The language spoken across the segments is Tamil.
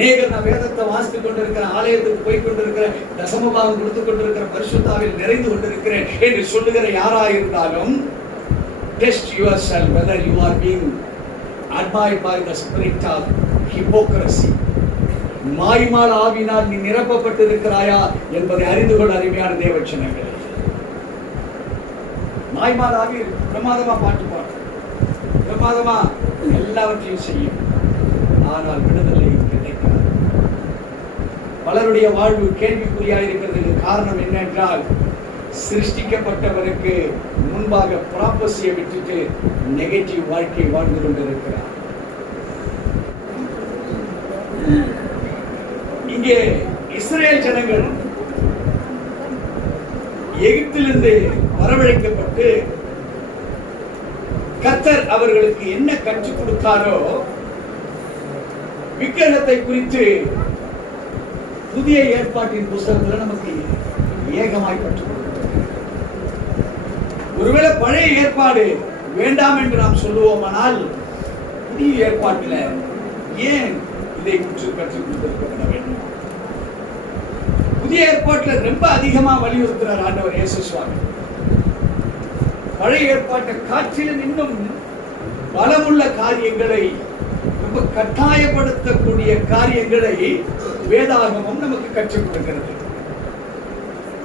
அநேகர் நான் வேதத்தை வாசித்துக் கொண்டிருக்கிற, ஆலயத்துக்கு போய் கொண்டிருக்கிற, தசமபாகம் கொடுத்துக் கொண்டிருக்கிற, பரிசுத்தாவில் நிறைந்து கொண்டிருக்கிறேன் என்று சொல்லுகிற யாராயிருந்தாலும், test yourself whether you are being admired by the spirit of hypocrisy. மாய்மால் ஆவினால் நீ நிரப்பப்பட்டிருக்கிறாயா என்பதை அறிந்து கொள்ள அருமையான தேவச்சனங்களே. மாய்மால் ஆவி பிரமாதமா பாட்டு பாடும், பிரமாதமா எல்லாவற்றையும் செய்யும், ஆனால் விடுதலை கிடைக்காது. பலருடைய வாழ்வு கேள்விக்குறியாயிருக்கிறதுக்கு காரணம் என்னென்றால், சிருஷ்டிக்கப்பட்டவருக்கு முன்பாக ப்ராப்பசியை விட்டுட்டு நெகட்டிவ் வாழ்க்கை வாழ்ந்து கொண்டிருக்கிறார். இங்கே இஸ்ரேல் ஜனங்கள் எகிப்திலிருந்து வரவழைக்கப்பட்டு கர்த்தர் அவர்களுக்கு என்ன கற்றுக் கொடுத்தாரோ, விக்கிரகத்தை குறித்து புதிய ஏற்பாட்டின் புத்தகத்தில் நமக்கு ஏகமாய் கற்றுக் கொடுத்தார். ஒருவேளை பழைய ஏற்பாடு வேண்டாம் என்று நாம் சொல்லுவோமானால், புதிய ஏற்பாட்டில் ஏன் இதை கற்றுக் கொடுத்திருக்க வேண்டும்? புதிய ஏற்பாட்டில் ரொம்ப அதிகமா வலியுறுத்துறார் ஆண்டவர் இயேசு சுவாமி. பழைய ஏற்பாட்டை காற்றிலும் இன்னும் பலமுள்ள காரியங்களை, ரொம்ப கட்டாயப்படுத்தக்கூடிய காரியங்களை வேதாகமம் நமக்கு கற்றுக் கொடுக்கிறது.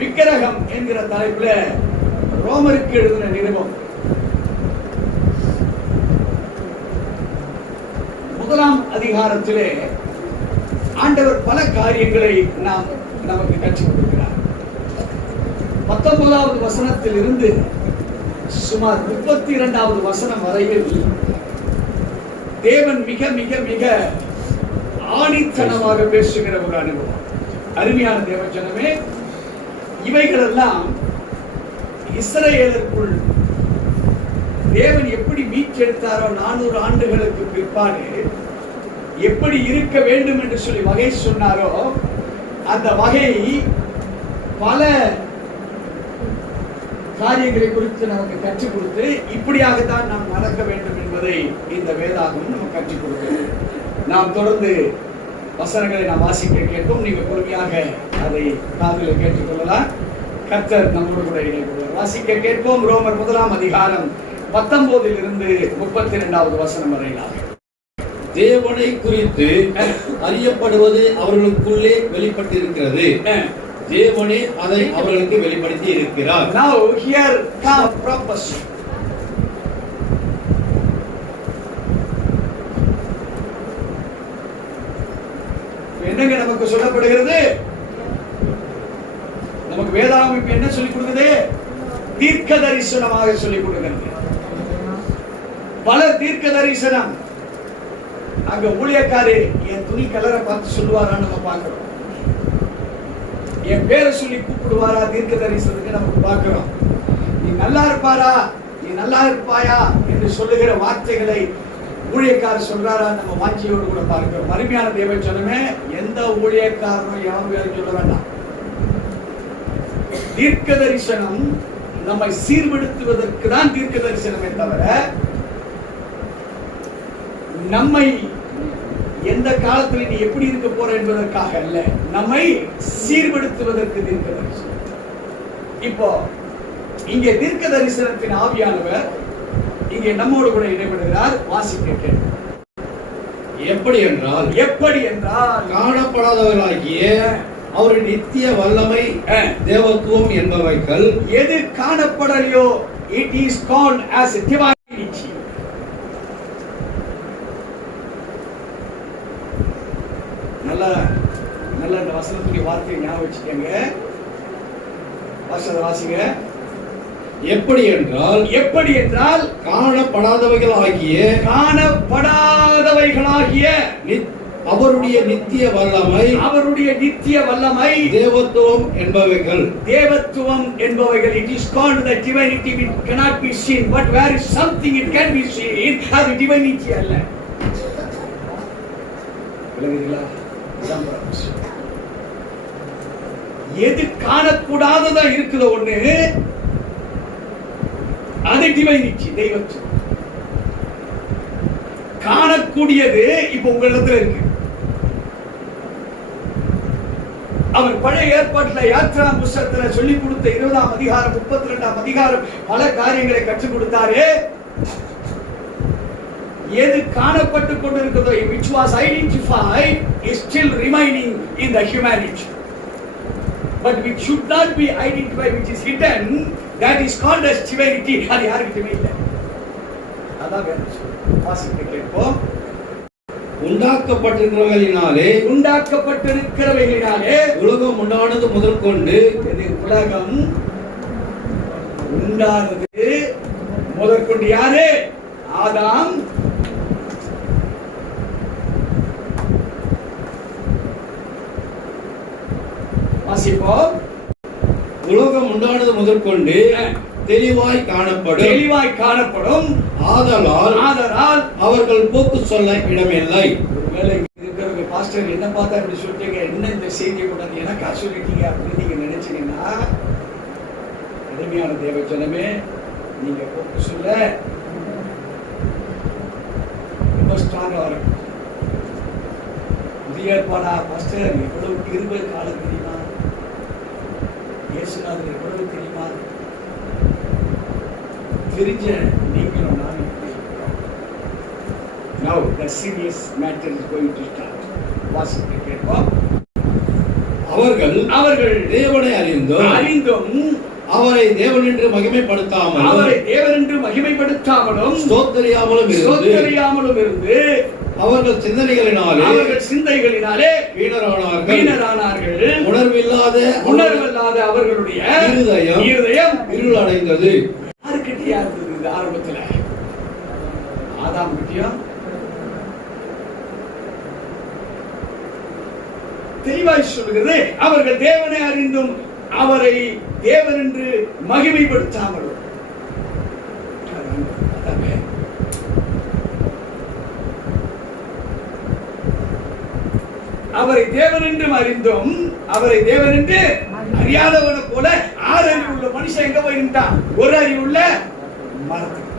விக்கிரகம் என்கிற தலைப்புல ரோமருக்கு எழுதின நிருபம் 1ஆம் அதிகாரத்திலே ஆண்டவர் பல காரியங்களை நமக்கு கற்றுக் கொடுக்கிறார். 19வது வசனத்தில் இருந்து சுமார் 32வது வசனம் வரையில் தேவன் மிக மிக மிக ஆணித்தனமாக பேசுகிற ஒரு அனுபவம். அருமையான தேவஜனமே, இவைகளெல்லாம் இஸ்ரவேலுக்குள் தேவன் எப்படி மீட்டெடுத்தாரோ 400 ஆண்டுகளுக்கு பிற்பாடு எப்படி இருக்க வேண்டும் என்று சொல்லி வகை சொன்னாரோ, அந்த வகை பல காரியங்களை குறித்து நமக்கு கற்றுக் கொடுத்து, இப்படியாகத்தான் நாம் நடக்க வேண்டும் என்பதை இந்த வேதாகமம் நமக்கு கற்றுக் கொடுக்கிறது. நாம் தொடர்ந்து வசனங்களை நாம் வாசிக்க கேட்போம். நீங்க பொறுமையாக அதை காதில் கேட்டுக்கொள்ளலாம். கர்த்தர் நம்மோடு கூட இணைப்புள்ளார். வாசிக்க கேட்போம். ரோமர் 1ஆம் அதிகாரம் 19 32வது வசனம் வரையிலாக. தேவனை குறித்து அறியப்படுவது அவர்களுக்குள்ளே வெளிப்பட்டிருக்கிறது, தேவனே அதை அவர்களுக்கு வெளிப்படுத்தி இருக்கிறார். Now here come prophecy. என்னங்க நமக்கு சொல்லப்படுகிறது? நமக்கு வேதாகமம் என்ன சொல்லிக் கொடுக்குது? தீர்க்க தரிசனமாக சொல்லிக் கொடுக்கிறது. பல தீர்க்க தரிசனம். அங்க ஊழியக்காரே என் துணி கலரை பார்த்து சொல்லுவாரான்னு நம்ம பார்க்கிறோம். என் பேரை சொல்லி கூப்பிடுவாரா தீர்க்க தரிசனத்துக்கு நமக்கு பார்க்கிறோம். நீ நல்லா இருப்பாரா, நீ நல்லா இருப்பாயா என்று சொல்லுகிற வார்த்தைகளை ஊழியக்காரர் சொல்றாரா நம்ம வாஞ்சியோடு கூட பார்க்கிறோம். அருமையான தேவச்சனமே, எந்த ஊழியக்காரனும் எவன் பேரும் சொல்ல வேண்டாம். தீர்க்க தரிசனம் நம்மை சீர்படுத்துவதற்கு தான் தீர்க்க தரிசனமே தவிர, நம்மை எந்த காலத்தில் நீ எப்படி இருக்க போற என்பதற்காக அல்ல, நம்மை சீர்படுத்துவதற்கு தீர்க்க தரிசனம். இப்போ இங்கே தீர்க்க தரிசனத்தின் ஆவியானவர் இங்கே நம்மோடு கூட இணைப்படுகிறார். வாசிக்க கேட்போம். எப்படி என்றால் காணப்படாதவர்களாகிய அவரின் நித்திய வல்லமை, தேவத்துவம் என்பவைகள் எது காணப்படலையோ, it is called as a divinity. நல்ல இந்த வசனத்துடைய வார்த்தையை ஞாபகம் வச்சுக்கங்க. வாசிங்க. எப்படி என்றால் காணப்படாதவைகளாகிய அவருடைய நித்திய வல்லமை, தேவத்துவம் என்பவைகள் it is called the divinity which cannot be seen, but where is something it can be seen, அது divinity அல்ல. விளங்குகிறீங்களா? எது காணக்கூடாததா இருக்குதோ ஒண்ணு, அது டிவைனிட்டி, தெய்வத்துவம். காணக்கூடியது இப்ப உங்க இடத்துல இருக்கு. அவர் பழைய ஏற்பாட்டில் யாத்ரா புஸ்தகத்துல சொல்லி கொடுத்த 20ஆம் அதிகாரம் 32ஆம் அதிகாரம் பல காரியங்களை கற்றுக் கொடுத்தாரே. எது காணப்பட்டு கொண்டிருக்கிறதோ, which was identified, is still remaining in the humanity, but which should not be identified, which is hidden, that is called as divinity. அது யாருக்கிட்டமே இல்லை. அதான் வேணும் வாசிக்க கேட்போம். உண்டாக்கப்பட்டிருக்கிறவைகளினாலே உலகம் உண்டானது முதல் கொண்டு, உலகம் உண்டானது முதற்கொண்டு யாரு? ஆதாம். வாசிப்போம். உலகம் உண்டானது முதற்கொண்டு தெளிவாய் காணப்படும். ஆதலால் அவர்கள் போக்கு சொல்ல இடமில்லை. ஒருவேளை இருக்கிறவங்க பாஸ்டர் என்ன பார்த்தா இப்படி சொல்லிட்டீங்க, என்ன இந்த செய்தியை கொண்டாந்து எனக்கா சொல்லிட்டீங்க அப்படின்னு நீங்க நினைச்சீங்கன்னா, அருமையான தேவஜனமே, நீங்க போக்கு சொல்ல ரொம்ப ஸ்ட்ராங்கா வரும். புதிய ஏற்பாடா பாஸ்டர் எவ்வளவு கிருபை காலம் தெரியுமா, இயேசுநாதர் எவ்வளவு தெரியுமா, தெரிஞ்ச நீங்களும் நானும். Now the serious matter is going to start. வாசிக்க கேட்போம். அவர்கள் தேவனை அறிந்தும் அவரை தேவன் என்று மகிமைப்படுத்தாமலும் ஸ்தோத்தரியாமலும் இருந்து அவர்கள் சிந்தைகளினாலே வீணரானார்கள். உணர்வில்லாத அவர்களுடைய இருதயம் இருள் அடைந்தது. யாருக்கிட்டயா இருந்தது இந்த ஆரம்பத்துல? ஆதாம் கிட்டயா? தெளிவாய் சொல்கிறது, அவர்கள் தேவனை அறிந்தும் அவரை தேவன் என்று மகிமைப்படுத்தாமலும். அவரை தேவன் என்று அறிந்தும் அவரை தேவன் என்று அறியாதவனை போல 6 அறிவு உள்ள மனுஷன் எங்க போய் நின்றான்? ஒரு அறிவுள்ள மரத்துக்கு.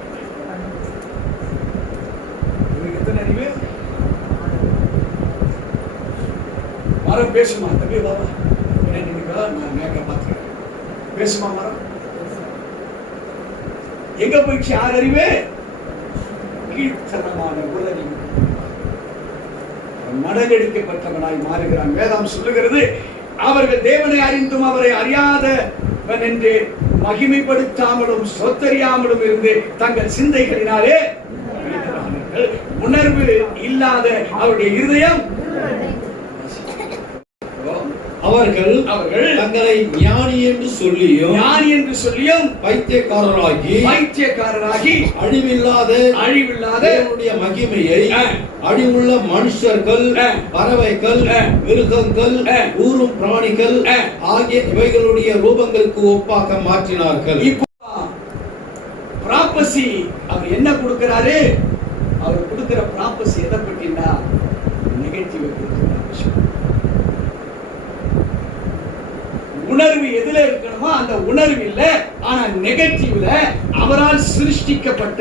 எத்தனை அறிவு? மரம் பேசுமா? தம்பி பாபா நான் மேக்கப் பார்த்துக்கிறேன். பேசுமா மரம்? எங்க போயிடுச்சு 6 அறிவு? கீழ்த்தனமான ஒரு அறிவு. மடங்கடிக்கப்பட்டவனாய் மாறுகிறான். வேதம் சொல்லுகிறது, அவர்கள் தேவனை அறிந்தும் அவரை அறியாதவன் என்று மகிமைப்படுத்தாமலும் சொத்தறியாமலும் இருந்து தங்கள் சிந்தைகளினாலே உணர்வு இல்லாத அவருடைய இருதயம். அவர்கள் தங்களை ஞானி என்று சொல்லியும் பைத்தியக்காரராகி அழிவில்லாத தேவனுடைய மகிமையை அழிவுள்ள மனுஷர்கள், பறவைகள், மிருகங்கள், ஊரும் பிராணிகள் ஆகிய இவைகளுடைய ரூபங்களுக்கு ஒப்பாக மாற்றினார்கள். இப்போ ப்ராபசி அவர் என்ன கொடுக்கிறாரு? அவர் கொடுக்கிற ப்ராபசி எதை பற்றினா நெகட்டிவ் கொடுக்கிறார். உணர்வு எதுல இருக்கணுமோ அந்த உணர்வு இல்ல, ஆனா நெகட்டிவ்ல அவரால் சிருஷ்டிக்கப்பட்ட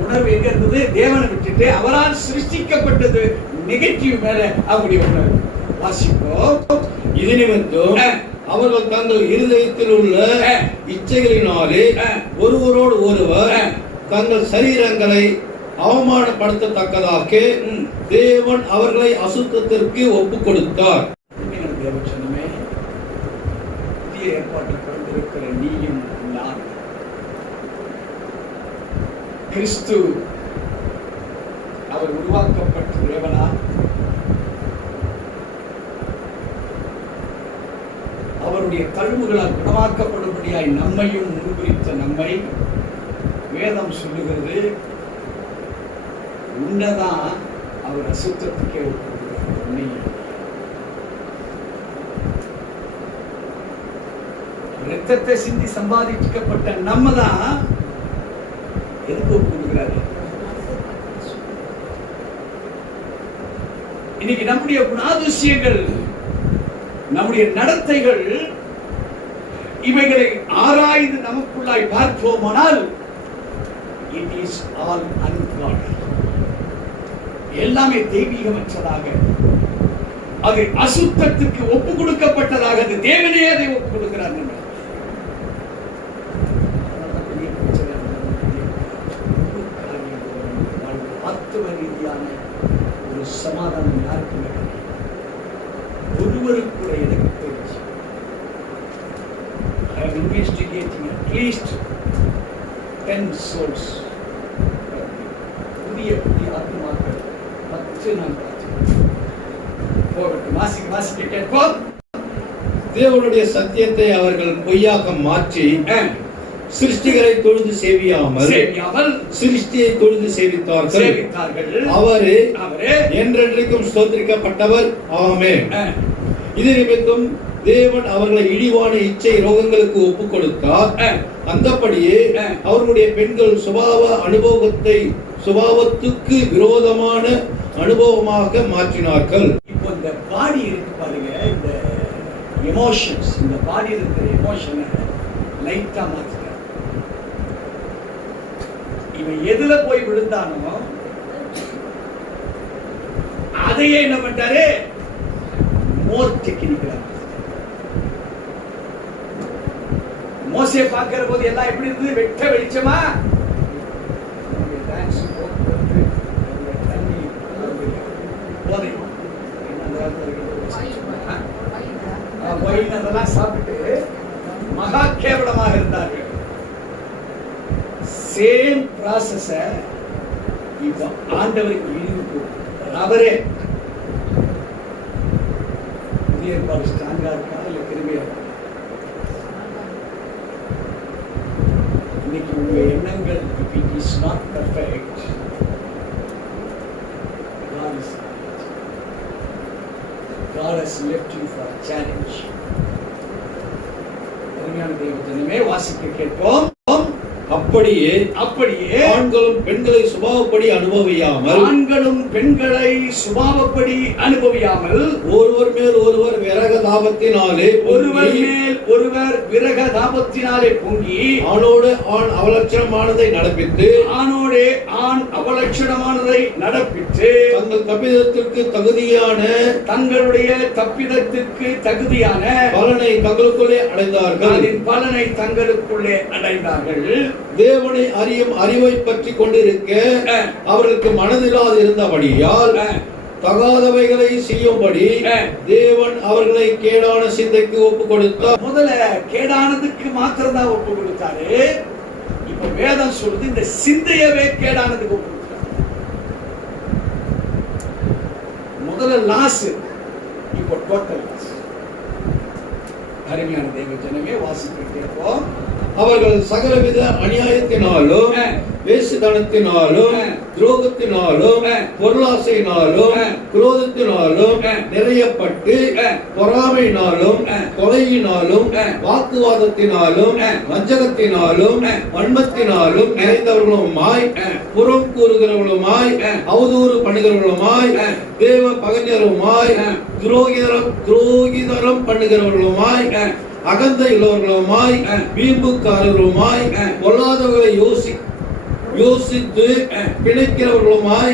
உணர்வு எங்க இருந்தது? தேவனை விட்டுட்டு அவரால் சிருஷ்டிக்கப்பட்டது நெகட்டிவ் மேல அவருடைய உணர்வு. வாசிப்போம். இது நிமித்தம் அவர்கள் தங்கள் இருதயத்தில் உள்ள இச்சைகளினாலே ஒருவரோடு ஒருவர் தங்கள் சரீரங்களை அவமானப்படுத்தத்தக்கதாக தேவன் அவர்களை அசுத்தத்திற்கு ஒப்புக் கொடுத்தார். புதிய ஏற்பாட்டில் பிறந்திருக்கிற நீயும் நான், கிறிஸ்து அவர் உருவாக்கப்பட்ட தேவனா? அவருடைய கழுவுகளால் குணமாக்கப்படும்படியாய் நம்மையும் முன்குறித்த நம்மை வேதம் சொல்லுகிறது, உன்னதான் அவர் அசுத்தத்துக்கே ரத்தத்தை சிந்தி சம்பாதிக்கப்பட்ட நம்ம தான் எதுக்கு ஒப்புக்கிறாரு? இன்னைக்கு நம்முடைய குணாதிசயங்கள், நம்முடைய நடத்தைகள், இவைகளை ஆராய்ந்து நமக்குள்ளாய் பார்ப்போமானால் it is all ungodly. எல்லாமே தெய்வீகமற்றதாக, அது அசுத்தத்துக்கு ஒப்பு கொடுக்கப்பட்டதாக, அது தேவனே அதை ஒப்பு கொடுக்கிறார். ஆத்துவ ரீதியான ஒரு சமாதானம் யாருக்குமே ஒருவருக்குள்ள எனக்கு தெரிஞ்சு I am investigating at least 10 souls. புதிய ஆத்மாக்கள் 10 நான் பார்த்தேன். வாசிக்க கேட்போம். தேவனுடைய சத்தியத்தை அவர்கள் பொய்யாக மாற்றி சிருஷ்டிகரை தொழுது சேவியாமல் சிருஷ்டியை தொழுது சேவித்தார்கள். அவரே என்றென்றைக்கும் ஸ்தோத்திரிக்கப்பட்டவர். ஆமென். இது நிமித்தம் தேவன் அவர்களை இழிவான இச்சை ரோகங்களுக்கு ஒப்புக் கொடுத்தார். அந்தபடியே அவர்களுடைய பெண்கள் சுபாவத்துக்கு விரோதமான அனுபவமாக மாற்றினார்கள். இப்போ இந்த பாடி இருக்கு பாருங்க, இந்த எமோஷன்ஸ், இந்த பாடி இருக்கிற எமோஷனை லைட்டா மாத்திட்டார். இவன் எதுல போய் விழுந்தானோ அதையே என்ன பண்ணிட்டாரு, மோர் டெக்னிக்கலா. மோசே பார்க்கிற போது எல்லாம் எப்படி இருந்தது, வெட்ட வெளிச்சமா. அதெல்லாம் சாப்பிட்டு மகா கேவலமாக இருந்தார்கள். சேம் ப்ராசஸ இப்ப ஆண்டவருக்கு இழிவு அவரே புதிய ஏற்பாடு ஸ்ட்ராங்கா இருக்கா இல்ல கிருபையா இருக்கா? இன்னைக்கு உங்க எண்ணங்கள் if it is not perfect, God has left you for a challenge. அருமையான தேவ ஜனமே, வாசிக்க கேட்போம். அப்படியே ஆண்களும் பெண்களை சுபாவப்படி அனுபவியாமல் ஒருவர் மேல் ஒருவர் விரக தாபத்தினாலே பொங்கி ஆணோடு ஆண் அவலட்சணமானதை நடப்பித்து தங்களுடைய தப்பிதத்திற்கு தகுதியான பலனை தங்களுக்குள்ளே அடைந்தார்கள். தேவனை அறியும் அறிவை பற்றி கொண்டிருக்க அவர்களுக்கு மனதில்லாது இருந்தபடியால் தகாதவைகளை செய்யும்படி தேவன் அவர்களை கேடான சிந்தைக்கு ஒப்பு கொடுத்தார். முதல்ல கேடானதுக்கு மாத்திரம் தான் ஒப்பு கொடுத்தாரு. இப்ப வேதம் சொல்லுது இந்த சிந்தையவே கேடானதுக்கு ஒப்பு கொடுத்தாரு. முதல்ல லாஸ், இப்போ டோட்டல் லாஸ். அருமையான தேவ ஜனமே, வாசிக்க கேட்போம். அவர்கள் சகலவித அநியாயத்தினாலும் வேசித்தனத்தினாலும் துரோகத்தினாலும் பொருளாசையினாலும் குரோதத்தினாலும் நிறையப்பட்டு பொறாமையினாலும் கொலையினாலும் வாக்குவாதத்தினாலும் வஞ்சகத்தினாலும் வன்மத்தினாலும் நிறைந்தவர்களுமாய் புறம் கூறுகிறவர்களுமாய் அவதூறு பண்ணுகிறவர்களுமாய் தேவ பகைஞருமாய் துரோகிதரம் பண்ணுகிறவர்களுமாய் அகந்தை உள்ளவர்களுமாய் வீம்புக்காரர்களுமாய் பொல்லாதவர்களை யோசித்து பிழைக்கிறவர்களுமாய்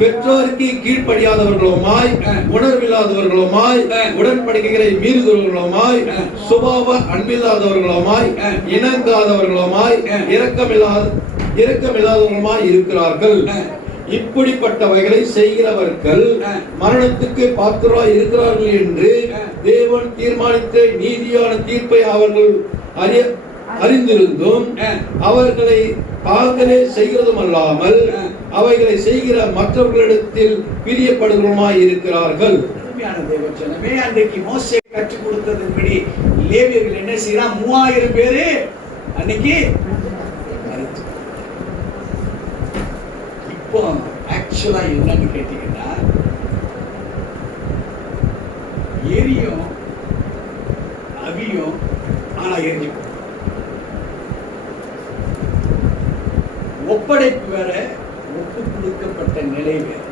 பெற்றோருக்கு கீழ்ப்படியாதவர்களுமாய் உணர்வில்லாதவர்களுமாய் உடன்படிக்கைகளை மீறுகிறவர்களுமாய் சுபாவ அன்பில்லாதவர்களுமாய் இணங்காதவர்களுமாய் இரக்கமில்லாதவர்களுமாய் இருக்கிறார்கள். இப்படிப்பட்டவைகளை செய்கிறவர்கள் மரணத்துக்கு பாத்திரராய் இருக்கிறார்கள் என்று தேவன் தீர்மானித்த நீதியான தீர்ப்பை அவர்கள் அறிந்திருந்தும் அவர்களை தாங்களே செய்கிறதும் அல்லாமல் அவைகளை செய்கிற மற்றவர்களிடத்தில் பிரியப்படுகிறவருமாய் இருக்கிறார்கள். அன்றைக்கு மோசே கற்றுக் கொடுத்ததன்படி லேவியர்கள் என்ன செய்யறான், 3000 பேரு அன்னைக்கு. இப்போ ஆக்சுவலா என்னன்னு கேட்டீங்கன்னா, எரியும் அவியும், ஆனா எரிஞ்சு ஒப்படைப்பு வேற, ஒப்பு கொடுக்கப்பட்ட நிலை வேற.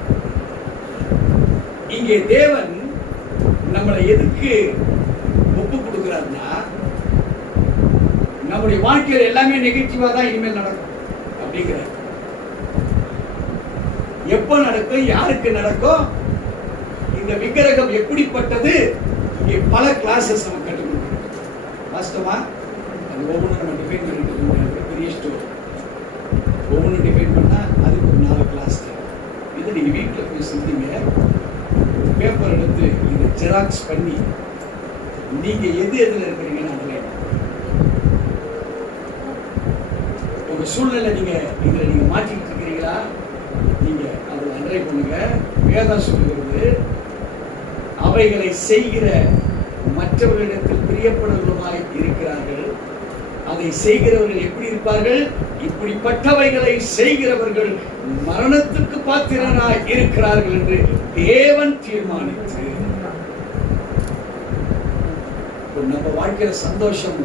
இங்கே தேவன் நம்மளை எதுக்கு ஒப்பு கொடுக்கிறார்னா, நம்முடைய வாழ்க்கையில் எல்லாமே நெகட்டிவா தான் இனிமேல் நடக்கும். அப்படிங்கிற. எப்ப நடக்கும், யாருக்கு நடக்கும், இந்த விக்கிரகம் எப்படிப்பட்டது, இங்கே பல கிளாஸஸ் நம்ம கற்றுக்கணும். வாஸ்தவமா அது ஒவ்வொன்றும் நம்ம டிஃபைன் பண்ணிட்டு முடியாது. பெரிய ஸ்டோர் ஒவ்வொன்று டிஃபைன் பண்ணா அதுக்கு ஒரு 4 கிளாஸ். இது நீங்க வீட்டில் போய் செஞ்சீங்க, பேப்பர் எடுத்து இதை ஜெராக்ஸ் பண்ணி நீங்க எது எதுல இருக்கிறீங்கன்னு அதுல உங்க சூழ்நிலை நீங்க இதுல நீங்க மாற்றிக்கிட்டு இருக்கிறீங்களா, நீங்க அதுல அண்டர்லைன் பண்ணுங்க. வேதம் சொல்லுகிறது, அவைகளை செய்கிற மற்றவர்களிடத்தில் பிரியப்படுவதுமாய் இருக்கிறார்கள், அதை செய்கிறவர்கள் எப்படி இருப்பார்கள், இப்படிப்பட்டவைகளை செய்கிறவர்கள் மரணத்துக்கு பாத்திரனாய் இருக்கிறார்கள் என்று தேவன் தீர்மானித்து நம்ம வாழ்க்கையில சந்தோஷம்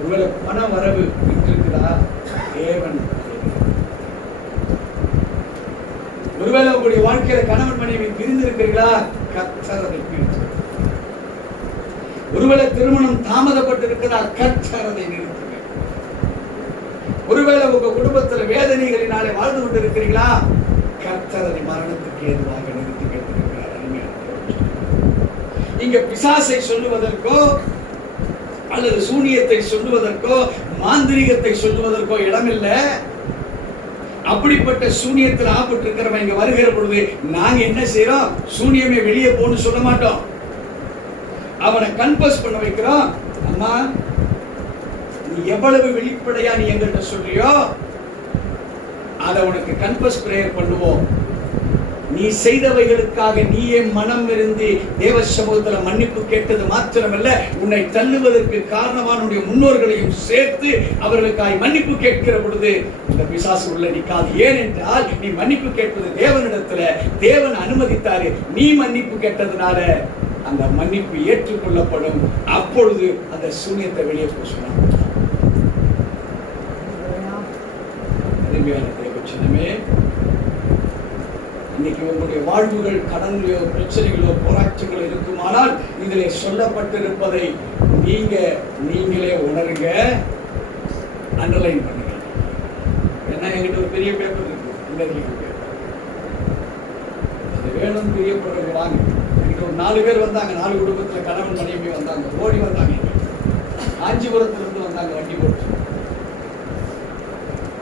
ஒருவேளை பண வரவு இருக்குதா, தேவன். ஒருவேளை உங்களுடைய வாழ்க்கையில கணவன் மனைவி பிரிந்திருக்கிறீர்களா, கர்த்தர் அதை பிரித்து. ஒருவேளை திருமணம் தாமதப்பட்டு இருக்கிறதா, கர்த்தர் அதை நிறுத்துங்க. ஒருவேளை உங்க குடும்பத்துல வேதனைகளினாலே வாழ்ந்து கொண்டு இருக்கிறீங்களா, கர்த்தர் அதை மரணத்துக்கு ஏதுவாக நிறுத்தி வைத்திருக்கிறார். இங்க பிசாசை சொல்லுவதற்கோ அல்லது சூனியத்தை சொல்லுவதற்கோ மாந்திரிகத்தை சொல்லுவதற்கோ இடமில்லை. அப்படிப்பட்ட சூனியத்தில் ஆபத்து இருக்கிறவங்க இங்க வருகிற பொழுது நாங்க என்ன செய்யறோம், சூனியமே வெளியே போன்னு சொல்ல மாட்டோம், அவனை கன்ஃபஸ் பண்ண வைக்கிறோம். அம்மா, நீ எவ்வளவு வெளிப்படையா நீ எங்கிட்ட சொல்றியோ அதை உனக்கு கன்ஃபஸ் பிரேயர் பண்ணுவோம். நீ செய்தவைகளுக்காக நீயே மனம் இருந்து தேவ சமூகத்துல மன்னிப்பு கேட்டது மாத்திரமல்ல, உன்னை தள்ளுவதற்கு காரணமான உன்னுடைய முன்னோர்களையும் சேர்த்து அவர்களுக்காக மன்னிப்பு கேட்கிற பொழுது இந்த பிசாசு உள்ள நிற்காது. ஏனென்றால் நீ மன்னிப்பு கேட்பது தேவனிடத்துல, தேவன் அனுமதித்தாரு. நீ மன்னிப்பு கேட்டதுனால அந்த மன்னிப்பு ஏற்றுக்கொள்ளப்படும். அப்பொழுது அந்த சூனியத்தை வெளியே போச்சுனா சின்னமே. இன்னைக்கு உங்களுடைய வாழ்வுகள் கடன்களோ பிரச்சனைகளோ போராட்டங்களோ இருக்குமானால் இதிலே சொல்லப்பட்டிருப்பதை நீங்களே உணருங்க, அண்டர்லைன் பண்ணுங்க. ஏன்னா என்கிட்ட ஒரு பெரிய பேப்பர் இருக்கு, அது வேணும் பிரியப்படுறது வாங்க. என்கிட்ட ஒரு 4 பேர் வந்தாங்க, 4 குடும்பத்துல கணவன் மனைவி வந்தாங்க, ஓடி வந்தாங்க, காஞ்சிபுரத்துல இருந்து வந்தாங்க வண்டி போட்டு.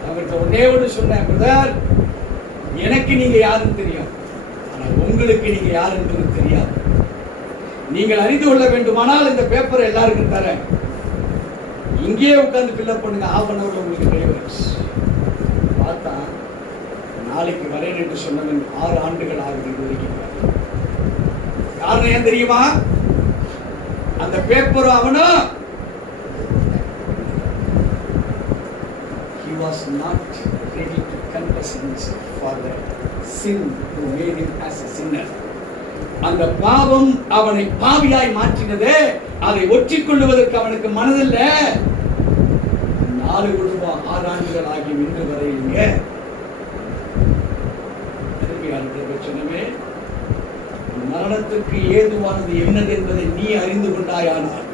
அவர்கிட்ட ஒன்னே ஒன்று சொன்னேன், பிரதர், எனக்கு நீங்க யாருன்னு தெரியும், ஆனால் உங்களுக்கு நீங்க யாருன்றது தெரியாது. நீங்கள் அறிந்து கொள்ள வேண்டுமானால் இந்த பேப்பரை எல்லாருக்கும் தரேன், இங்கேயே உட்கார்ந்து ஃபில்அப் பண்ணுங்க, ½ மணி நேரம் உங்களுக்கு டெலிவரிஸ். பார்த்தா நாளைக்கு வரேன் என்று சொன்னவன் 6 ஆண்டுகள் ஆகுது இது வரைக்கும். காரணம் ஏன் தெரியுமா, அந்த பேப்பரும் அவனும் he was not ready to confess himself for the sin who made him as a sinner. அந்த பாவம் அவனை பாவியாய் மாற்றினதே, அதை ஒற்றிக்கொள்வதற்கு அவனுக்கு மனதில்ல. 4 குடும்பம் 6 ஆண்டுகள் ஆகி இன்று வரை இங்க பிரச்சனமே. மரணத்துக்கு ஏதுவானது என்னது என்பதை நீ அறிந்து கொண்டாயானால்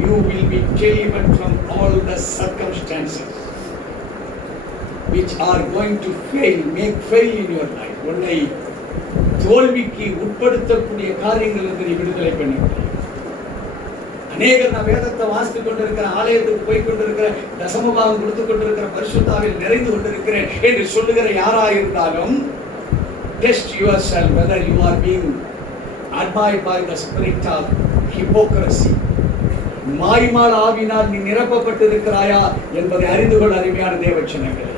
you will be delivered from all the circumstances which are going to make fail in your life. உன்னை தோல்விக்கு உட்படுத்தக்கூடிய காரியங்கள் இருந்து நீ விடுதலை பண்ண முடியும். அநேகர் நான் வேதத்தை வாசித்துக் கொண்டிருக்கிற, ஆலயத்துக்கு போய் கொண்டிருக்கிற, தசமபாகம் கொடுத்து கொண்டிருக்கிற, பரிசுத்தாவில் நிறைந்து கொண்டிருக்கிறேன் என்று சொல்லுகிற யாராயிருந்தாலும் test yourself whether you are being admired by the spirit of hypocrisy. மாய்மால் ஆவினால் நீ நிரப்பப்பட்டிருக்கிறாயா என்பதை அறிந்து கொள்ள அருமையான தேவச்சனங்களே.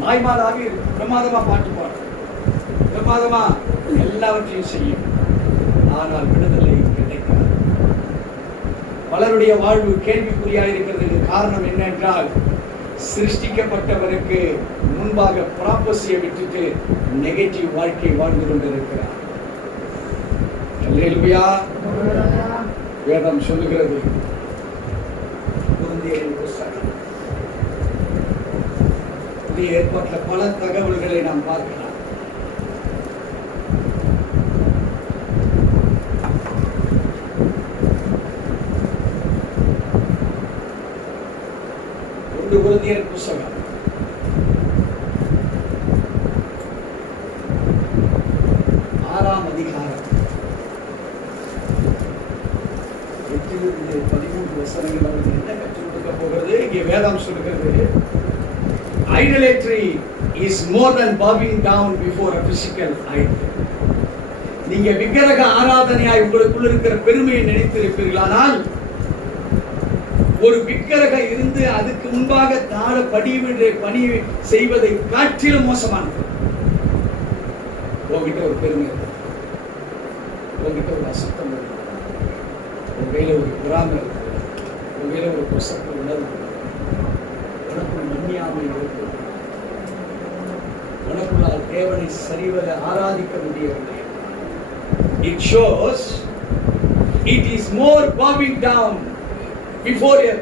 மாய்மால் ஆவி பிரமாதமா பாட்டு பாடும், பிரமாதமா எல்லாவற்றையும் செய்யும், ஆனால் விடுதலை கிடைக்காது. பலருடைய வாழ்வு கேள்விக்குறியாயிருக்கிறது. காரணம் என்னென்றால், சிருஷ்டிக்கப்பட்டவருக்கு முன்பாக ப்ராப்பசியை விட்டுட்டு நெகட்டிவ் வாழ்க்கை வாழ்ந்து கொண்டிருக்கிறார். அல்லேலூயா. வேதம் சொல்லுகிறது, புதிய ஏற்பாட்டில் பல தகவல்களை நாம் பார்க்கலாம். 1 கொரிந்தியர் புத்தகம் 6ஆம் அதிகாரம் 8 13 வசனங்கள் அவருக்கு என்ன கற்றுக் கொடுக்க போகிறது? இங்கே வேதம் சொல்கிறது, idolatry is more than bowing down before a physical idol. நீங்க விக்கிரக ஆராதனையாய் உங்களுக்குள் இருக்கிற பெருமையை நினைத்திருப்பீர்களானால், ஒரு விக்கிரகம் இருந்து அதுக்கு முன்பாக தாழ பணி செய்வதை காட்டிலும் மோசமானது. உங்ககிட்ட ஒரு பெருமை இருக்கு, உங்ககிட்ட ஒரு அசுத்தம் இருக்கு, உங்க கையில ஒரு பொறாமை இருக்கு, உங்க கையில ஒரு பொசப்பு உணர்வு, உனக்குள் மன்னியாமை இருக்கு, உனக்குள்ளால் தேவனை சரிவர ஆராதிக்க முடியவில்லை. It shows it is more bowing down before a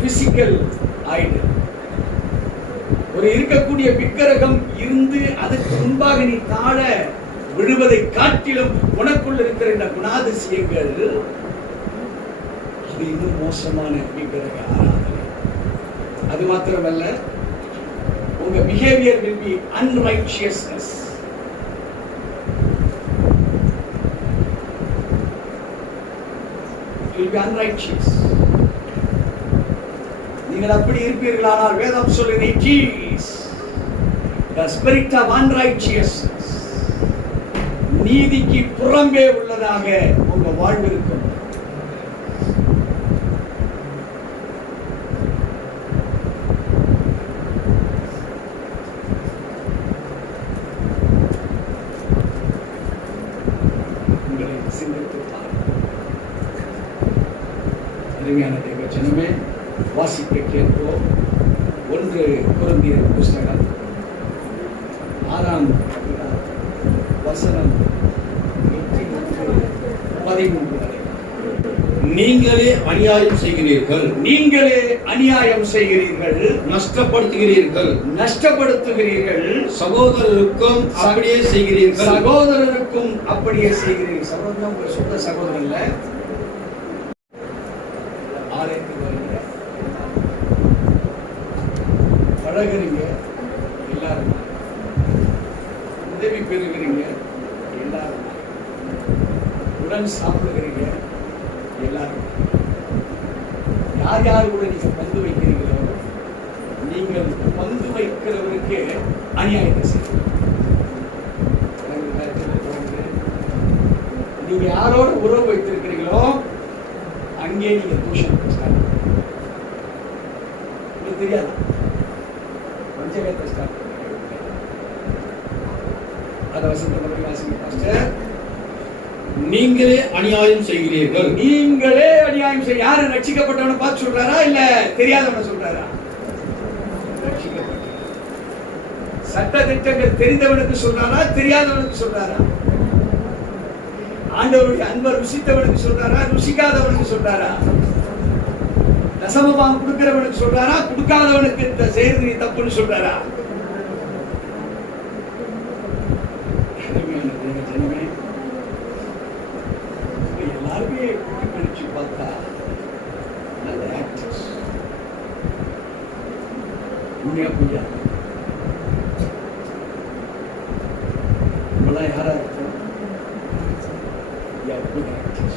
physical idol. ஒரு இருக்கக்கூடிய விக்கிரகம் இருந்து அதற்கு முன்பாக நீ தாழ விழுவதை காட்டிலும் உனக்குள் இருக்கிற இந்த குணாதிசயங்கள் அது இன்னும் மோசமான விக்கிரக ஆராதனை. அது மாத்திரமல்ல, உங்க behaviour will be unrighteousness. will be unrighteous. நீங்கள் அப்படி இருப்பீர்களானால் வேதம் சொல்லுகிறது, it is the spirit of unrighteousness. நீதிக்கு புறம்பே உள்ளதாக உங்க வாழ்வு இருக்கும். உங்களை சிந்தித்து பாருங்கள். அருமையான தேவ ஜனமே, வாசிக்க கேட்போம். 1 கொரிந்தியர் புத்தகம் 6ஆம் அதிகாரம் வசனம் 13 வரை. நீங்களே அநியாயம் செய்கிறீர்கள், நீங்களே அநியாயம் செய்கிறீர்கள், நஷ்டப்படுத்துகிறீர்கள், சகோதரருக்கும் அப்படியே செய்கிறீர்கள். சகோதரருக்கும் அப்படியே செய்கிறீர்கள். சகோதரன் உங்க சொந்த சகோதரன் இல்ல. ஆலயத்துக்கு வரீங்க, பழகுறீங்க, எல்லாரும் உதவி பெறுகிறீங்க, எல்லாரும் உடன் சாப்பிடுகிறீங்க, எல்லாரும் யார் யார் கூட நீங்க பங்கு வைக்கிறீங்களோ, நீங்கள் பங்கு வைக்கிறவருக்கு அநியாயத்தை செய்யுங்க. நீங்க யாரோட உறவு வைத்திருக்கிறீங்களோ அங்கே நீங்க தூஷணம் ஸ்டார்ட். உங்களுக்கு தெரியாதா? பஞ்சகத்தை ஸ்டார்ட் பண்ணுங்க. அதை வசந்த பாஸ்டர், நீங்களே அநியாயம் செய்கிறீர்கள். நீங்களே அநியாயம் செய்ய. யாரு ரட்சிக்கப்பட்டவனை பார்த்து சொல்றாரா இல்ல தெரியாதவனை சொல்றாரா? சட்ட திட்டங்கள் தெரிந்தவனுக்கு சொல்றாரா தெரியாதவனுக்கு சொல்றாரா? ஆண்டவருடைய அன்பை ருசித்தவனுக்கு சொல்றாரா ருசிக்காதவனுக்கு சொல்றாரா? தசமபாகம் கொடுக்கிறவனுக்கு சொல்றாரா கொடுக்காதவனுக்கு இந்த செய்தி தப்புன்னு சொல்றாரா? எல்லாருமே பிடிச்சு பார்த்தா நல்ல ஆக்டர்ஸ். உண்மையா புரியா? யாரா இருக்கும்? Good actors.